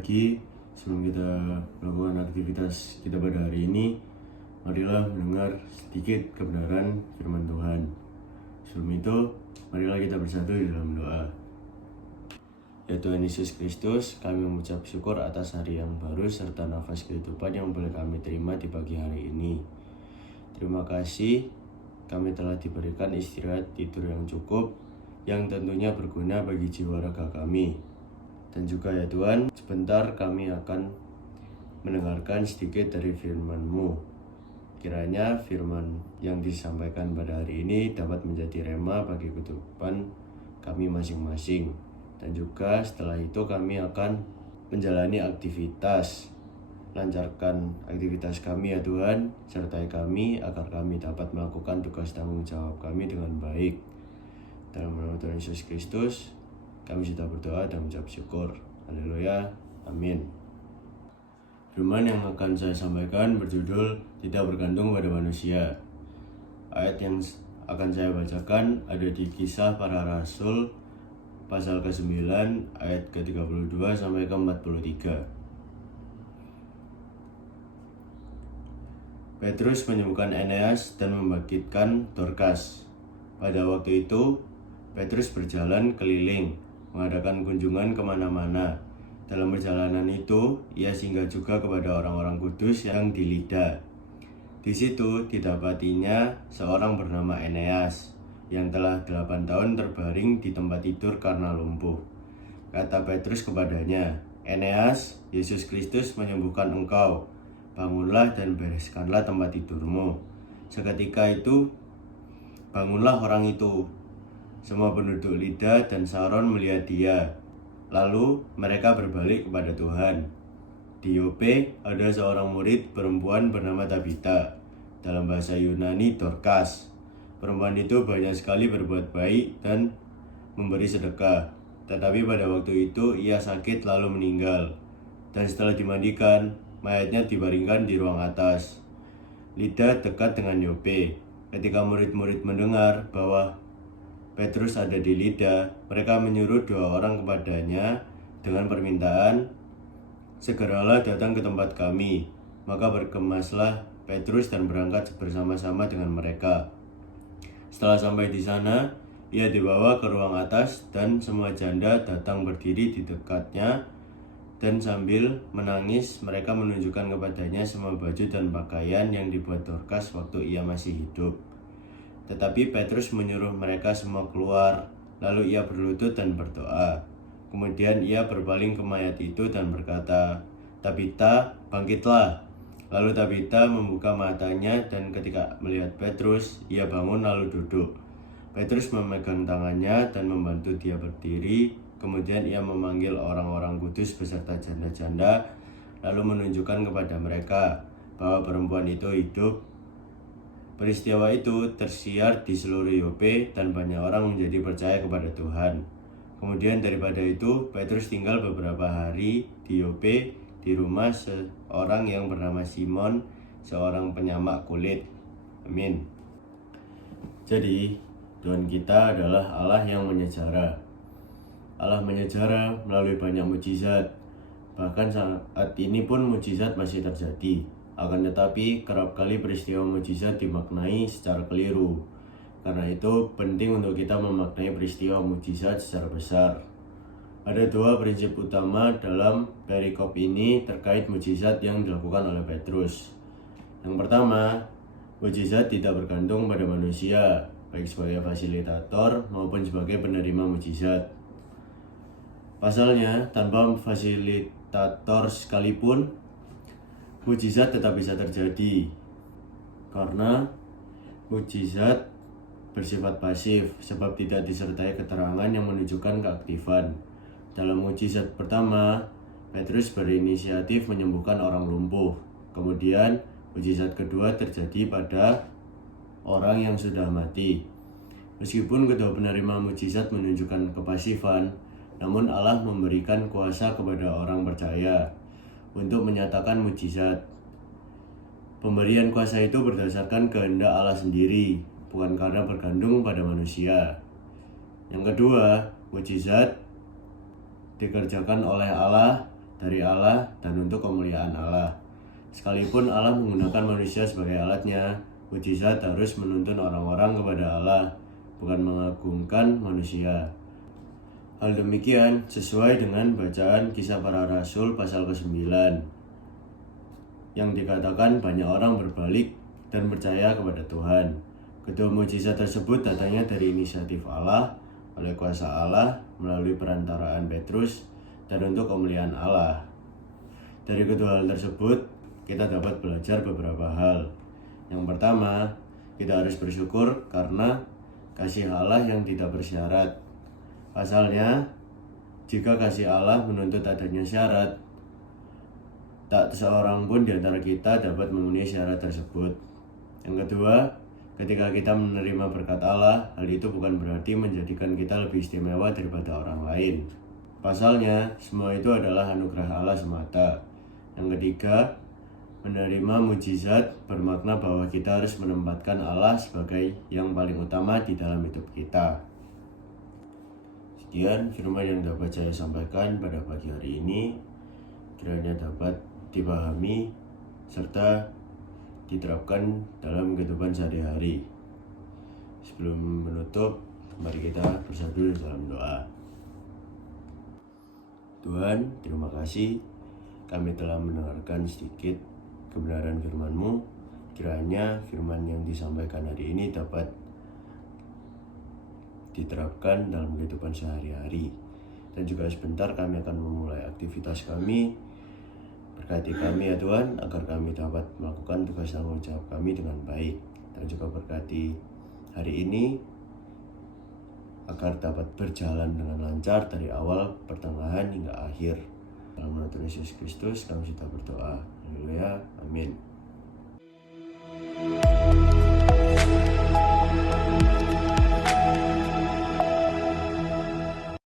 lagi, sebelum kita melakukan aktivitas kita pada hari ini, marilah mendengar sedikit kebenaran firman Tuhan. Sebelum itu, marilah kita bersatu di dalam doa. Ya Tuhan Yesus Kristus, kami mengucap syukur atas hari yang baru serta nafas kehidupan yang boleh kami terima di pagi hari ini. Terima kasih, kami telah diberikan istirahat tidur yang cukup, yang tentunya berguna bagi jiwa raga kami. Dan juga ya Tuhan, sebentar kami akan mendengarkan sedikit dari firman-Mu. Kiranya firman yang disampaikan pada hari ini dapat menjadi rema bagi kehidupan kami masing-masing. Dan juga setelah itu kami akan menjalani aktivitas. Lancarkan aktivitas kami ya Tuhan, sertai kami agar kami dapat melakukan tugas tanggung jawab kami dengan baik. Dalam nama Tuhan Yesus Kristus, kami sudah berdoa dan mengucap syukur. Haleluya, amin. Firman yang akan saya sampaikan berjudul Tidak Bergantung pada Manusia. Ayat yang akan saya bacakan ada di Kisah Para Rasul pasal ke-9 ayat ke-32 sampai ke-43. Petrus menyembuhkan Eneas dan membangkitkan Dorkas. Pada waktu itu, Petrus berjalan keliling, mengadakan kunjungan kemana-mana. Dalam perjalanan itu, ia singgah juga kepada orang-orang kudus yang di Lida. Di situ didapatinya seorang bernama Eneas, yang telah 8 tahun terbaring di tempat tidur karena lumpuh. Kata Petrus kepadanya, "Eneas, Yesus Kristus menyembuhkan engkau. Bangunlah dan bereskanlah tempat tidurmu." Seketika itu, bangunlah orang itu. Semua penduduk Lida dan Saron melihat dia. Lalu mereka berbalik kepada Tuhan. Di Yope ada seorang murid perempuan bernama Tabita, dalam bahasa Yunani Dorkas. Perempuan itu banyak sekali berbuat baik dan memberi sedekah. Tetapi pada waktu itu ia sakit lalu meninggal. Dan setelah dimandikan, mayatnya dibaringkan di ruang atas. Lida dekat dengan Yope. Ketika murid-murid mendengar bahwa Petrus ada di Lida, mereka menyuruh 2 orang kepadanya dengan permintaan, "Segeralah datang ke tempat kami." Maka berkemaslah Petrus dan berangkat bersama-sama dengan mereka. Setelah sampai di sana, ia dibawa ke ruang atas dan semua janda datang berdiri di dekatnya, dan sambil menangis mereka menunjukkan kepadanya semua baju dan pakaian yang dibuat Dorkas waktu ia masih hidup. Tetapi Petrus menyuruh mereka semua keluar, lalu ia berlutut dan berdoa. Kemudian ia berpaling ke mayat itu dan berkata, "Tabita, bangkitlah." Lalu Tabita membuka matanya dan ketika melihat Petrus, ia bangun lalu duduk. Petrus memegang tangannya dan membantu dia berdiri. Kemudian ia memanggil orang-orang kudus beserta janda-janda, lalu menunjukkan kepada mereka bahwa perempuan itu hidup. Peristiwa itu tersiar di seluruh Yope dan banyak orang menjadi percaya kepada Tuhan. Kemudian daripada itu, Petrus tinggal beberapa hari di Yope di rumah seorang yang bernama Simon, seorang penyamak kulit. Amin. Jadi, Tuhan kita adalah Allah yang menyejarah. Allah menyejarah melalui banyak mukjizat. Bahkan saat ini pun mukjizat masih terjadi. Akan tetapi, kerap kali peristiwa mukjizat dimaknai secara keliru. Karena itu, penting untuk kita memaknai peristiwa mukjizat secara besar. Ada 2 prinsip utama dalam perikop ini terkait mukjizat yang dilakukan oleh Petrus. Yang pertama, mukjizat tidak bergantung pada manusia, baik sebagai fasilitator maupun sebagai penerima mukjizat. Pasalnya, tanpa fasilitator sekalipun, mukjizat tetap bisa terjadi, karena mukjizat bersifat pasif sebab tidak disertai keterangan yang menunjukkan keaktifan. Dalam mukjizat pertama, Petrus berinisiatif menyembuhkan orang lumpuh. Kemudian mukjizat kedua terjadi pada orang yang sudah mati. Meskipun kedua penerima mukjizat menunjukkan kepasifan, namun Allah memberikan kuasa kepada orang percaya untuk menyatakan mukjizat. Pemberian kuasa itu berdasarkan kehendak Allah sendiri, bukan karena bergantung pada manusia. Yang kedua, mukjizat dikerjakan oleh Allah dari Allah dan untuk kemuliaan Allah. Sekalipun Allah menggunakan manusia sebagai alatnya, mujizat harus menuntun orang-orang kepada Allah, bukan mengagungkan manusia. Hal demikian sesuai dengan bacaan Kisah Para Rasul pasal ke-9 yang dikatakan banyak orang berbalik dan percaya kepada Tuhan. Kedua mujizat tersebut datangnya dari inisiatif Allah, oleh kuasa Allah, melalui perantaraan Petrus, dan untuk kemuliaan Allah. Dari kedua hal tersebut, kita dapat belajar beberapa hal. Yang pertama, kita harus bersyukur karena kasih Allah yang tidak bersyarat. Pasalnya, jika kasih Allah menuntut adanya syarat, tak seorang pun di antara kita dapat memenuhi syarat tersebut. Yang kedua, ketika kita menerima berkat Allah, hal itu bukan berarti menjadikan kita lebih istimewa daripada orang lain. Pasalnya, semua itu adalah anugerah Allah semata. Yang ketiga, menerima mujizat bermakna bahwa kita harus menempatkan Allah sebagai yang paling utama di dalam hidup kita. Sekian firman yang dapat saya sampaikan pada pagi hari ini. Kiranya dapat dipahami serta diterapkan dalam kehidupan sehari-hari. Sebelum menutup, mari kita bersatu dalam doa. Tuhan, terima kasih kami telah mendengarkan sedikit kebenaran firman-Mu. Kiranya firman yang disampaikan hari ini dapat diterapkan dalam kehidupan sehari-hari. Dan juga sebentar kami akan memulai aktivitas kami. Berkati kami ya Tuhan, agar kami dapat melakukan tugas tanggung jawab kami dengan baik. Dan juga berkati hari ini, agar dapat berjalan dengan lancar dari awal, pertengahan hingga akhir. Dalam nama Tuhan Yesus Kristus kami sudah berdoa. Haleluya, amin.